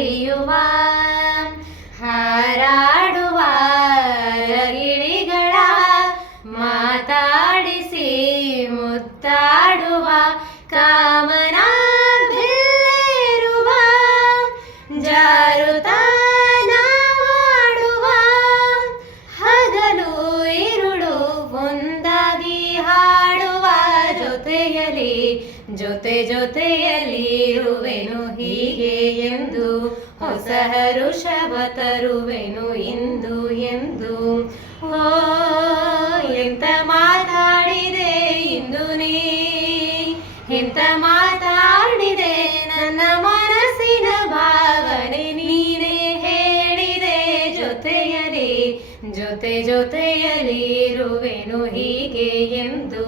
ನಲಿಯುವ ಹಾರಾಡುವ ಗಿಳಿಗಳ ಮಾತಾಡಿಸಿ ಮುತ್ತಾಡುವ ಕಾಮನ ಬಿಲ್ಲೇರುವ ಜಾರುತಾನ ಮಾಡುವ ಹಗಲು ಇರುಳು ಒಂದಾಗಿ ಹಾಡುವ ಜೊತೆಯಲ್ಲಿ ಜೊತೆಯಲ್ಲಿರುವೆನು ಹೀಗೆ ಎಂದು ಹೊಸ ಹರುಷವ ತರುವೆನು ಇಂದು ಎಂದು. ಓ ಎಂತ ಮಾತಾಡಿದೆ ಇಂದು ನೀ, ಎಂತ ಮಾತಾಡಿದೆ ನನ್ನ ಮನಸ್ಸಿನ ಭಾವನೆ ನೀನೇ ಹೇಳಿದೆ ಜೊತೆಯಲ್ಲಿ ಇರುವೆನು ಹೀಗೆ ಎಂದು.